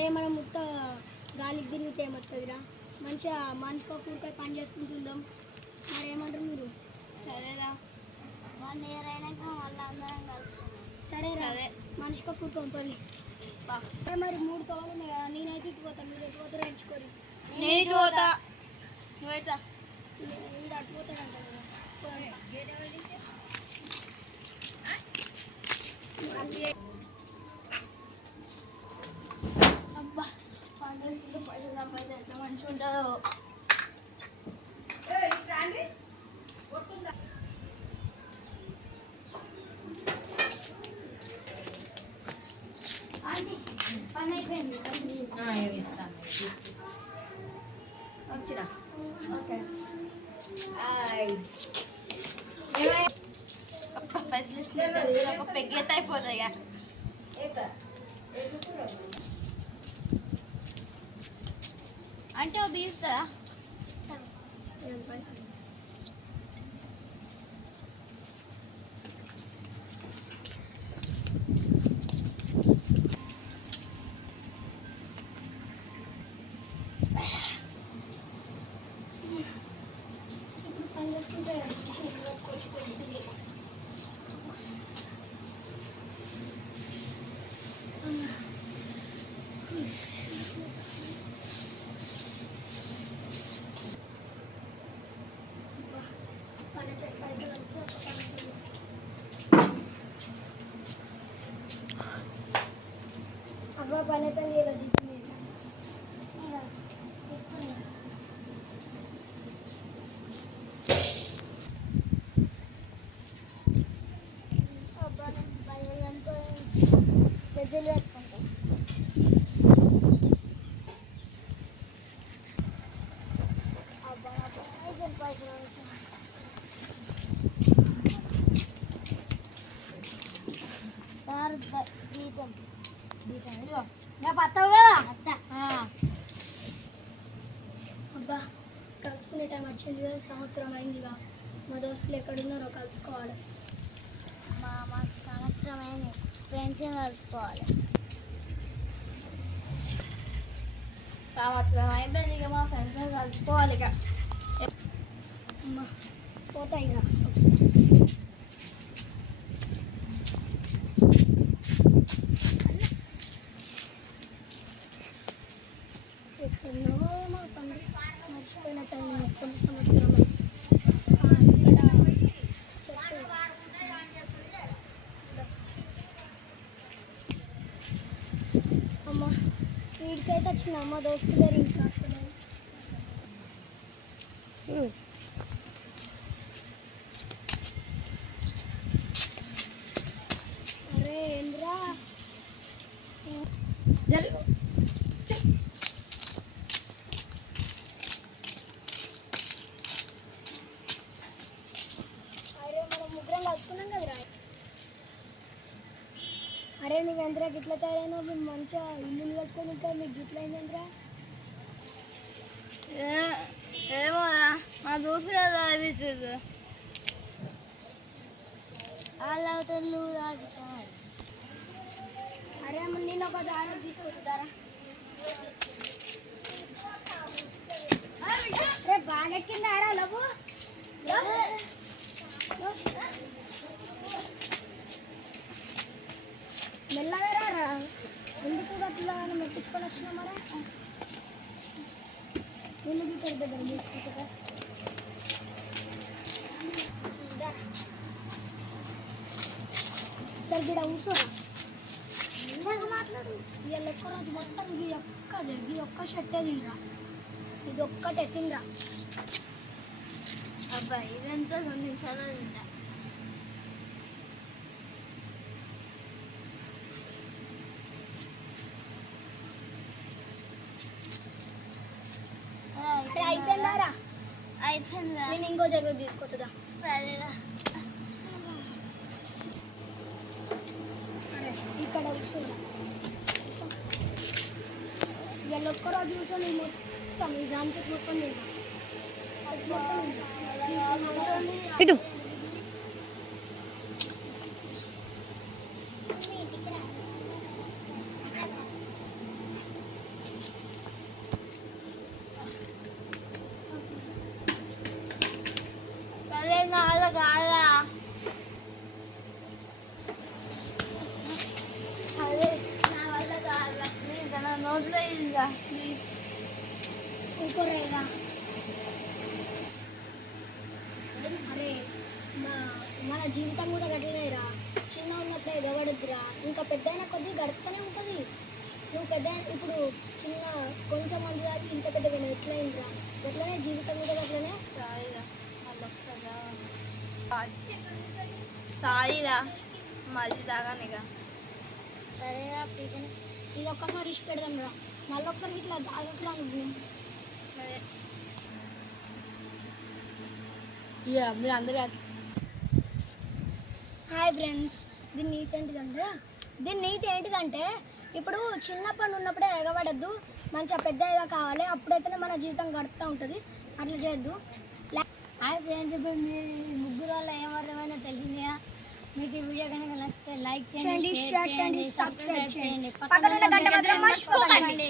అరే మనం ముత్త గాలికి తిరిగితే ఏమవుతుందిరా, మంచిగా మనిషికి కూరకాయ పని చేసుకుంటుందాం. మరి ఏమంటారు మీరు? సరేరా, 1 year అయినాక మళ్ళీ అందరం కలుసుకుందాం. సరే అదే మనిషికి కూర పంపాలి. మరి 3 తోలు ఉన్నాయి కదా, నేనైతే ఇటు పోతాను, మీరు ఎటు పోతారో ఎంచుకోరు. నేను ఇటు పోతా, నువ్వు ఎట్లా? వీడు అటు పోతాడంట కదా. అబ్బా, పైసలు సంపాదించి ఎంత మంచిగా ఉంటుందో. పని అయిపోయింది, వచ్చిరా. ఓకే, పైసలు ఒక పెగ్గెత్త అయిపోతాయి. అంటే ఓ బీస్తా ఇప్పుడు పని చేసుకుంటే వచ్చి పెడుతుంది. అబ్బా పని అయిపోయింది ఇలా జీతం పెద్దలు పెట్టుకుంటాం. అబ్బా అయిపోయింది పైసలు. సార్ దీపం దీపం ఇదిగో, నా పత్తవు కదా అత్త. అబ్బా కలుసుకునే టైం వచ్చింది కదా, సంవత్సరం అయిందిగా. మా దోస్తులు ఎక్కడున్నారో కలుసుకోవాలి. మా సంవత్సరం అయింది, ఫ్రెండ్స్ కలుసుకోవాలి. సంవత్సరం అయిపోయింది, ఇక మా ఫ్రెండ్స్ కలుసుకోవాలి. ఇక అమ్మా పోతాయి ఇక ఎక్కడో మా సంది మర్చిపోయిన టైం మొత్తం సంవత్సరం. ఇక్కడ చెట్టు అమ్మ వీడికైతే వచ్చిన అమ్మ దోస్తులు ఇంకా అరే ఏంద్రా జరుగు. అరే మనం ముగ్గురం కలుసుకున్నాం కదరా. అరే నువ్వెంతరా గిట్ల తయారైనా మేము మంచిగా ఇల్లు కట్టుకొని ఇంకా మీకు గిట్ల అయిందంటరా. ఏమోరా, మా దోస్తులు తాగిపించదు. వాళ్ళు అవుతారు తాగుతారు. అరే నేను ఒక దారి తీసుకొస్తారా. రే బాగా కింద ఆరా లవ్వు మెల్లగా రారా. ఎందుకు అట్లా మెట్టించుకొని వచ్చినా మరి ఎందుకు ఇక్కడ దగ్గర తీసుకుంటా. సరే బిడ్డ కూర్చోరా. మాట్లాడు. ఇవాళ ఒక్క రోజు మొత్తం ఈ ఒక్క షర్టే తినరా, ఇది ఒక్కటే తినరా. అబ్బాయి ఇదంతా 2 నిమిషాలు తింటా. అయిపోయిందారా? అయిపోయిందా? నేను ఇంకో జగ తీసుకొస్తుందా. సరేరా. ఇక్కడ కూర్చున్నా. ఇవాళ ఒక్కరోజు కూర్చొని మొత్తం ఈ జామ చెట్టు మొత్తం ఇటు వదిలేదా ప్లీజ్. ఇంకోరేగా అరే మన జీవితం కూడా గట్లనేరా. చిన్న ఉన్నప్పుడే ఎగబడద్దురా, ఇంకా పెద్ద అయినా కొద్దిగా గడుపుతూనే ఉంటుంది. నువ్వు పెద్ద ఇప్పుడు చిన్న కొంచెం మంది దాకా ఇంత పెద్దగా ఎట్లయిందిరా, గట్లనే జీవితం కూడా గట్లనే. సాయిరా మళ్ళీ సాయిరా మళ్ళీ తాగానిగా. సరేరా పీకని ఇది ఒక్కసారి ఇష్ట పెడదాం రా, మళ్ళీ ఒకసారి ఇట్లా తాగకురా నువ్వు. సరే ఇక మీరు అందరూ హాయ్ ఫ్రెండ్స్, దీని నీతి ఏంటిదంటే ఇప్పుడు చిన్నప్పటి ఉన్నప్పుడే ఎగబడద్దు, మంచిగా పెద్దగా కావాలి, అప్పుడైతేనే మన జీవితం గడుపుతూ ఉంటుంది. అట్లా చేయొద్దు. హాయ్ ఫ్రెండ్స్, ఇప్పుడు మీ ముగ్గురు వల్ల ఏమర్థమైనా తెలిసిందా? మీకు ఈ వీడియో కనుక నచ్చితే లైక్ చేయండి, షేర్ చేయండి, సబ్స్క్రైబ్ చేయండి, పక్కన ఉన్న గంట మాత్రం మర్చిపోకండి.